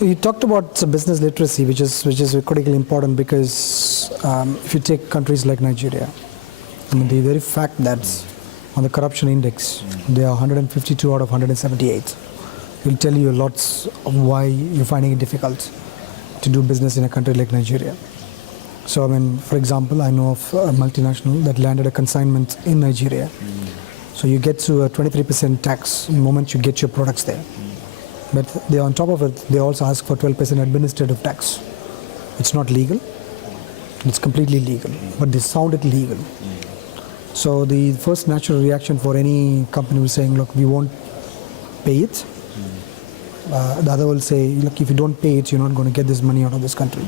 You talked about some business literacy, which is critically important because if you take countries like Nigeria, I mean, the very fact that on the corruption index they are 152 out of 178 will tell you lots of why you're finding it difficult to do business in a country like Nigeria. So, I mean, for example, I know of a multinational that landed a consignment in Nigeria. So you get to a 23% tax the moment you get your products there. But they, on top of it, they also ask for 12% administrative tax. It's not legal. It's completely legal, but they sound it legal. So the first natural reaction for any company was saying, look, we won't pay it. The other will say, look, if you don't pay it, you're not going to get this money out of this country.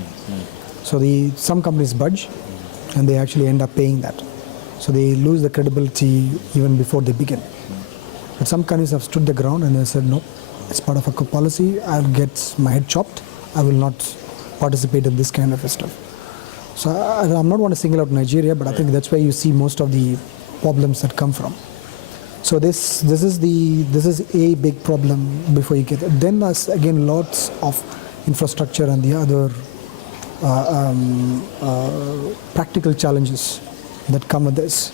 So some companies budge and they actually end up paying that. So they lose the credibility even before they begin. But some companies have stood their ground and they said, no, it's part of a policy, I'll get my head chopped, I will not participate in this kind of stuff. So I'm not want to single out Nigeria, but I think that's where you see most of the problems that come from. So this is a big problem before you get it. Then there's again lots of infrastructure and the other practical challenges that come with this.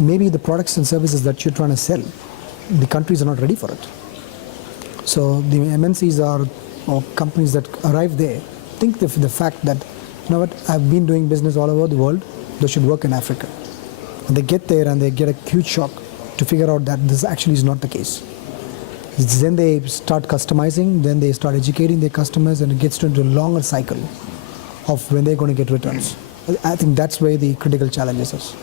Maybe the products and services that you're trying to sell, the countries are not ready for it. So the MNCs or companies that arrive there think the fact that, you know what, I've been doing business all over the world, they should work in Africa. And they get there and they get a huge shock to figure out that this actually is not the case. Then they start customizing, then they start educating their customers, and it gets into a longer cycle of when they're going to get returns. I think that's where the critical challenge is.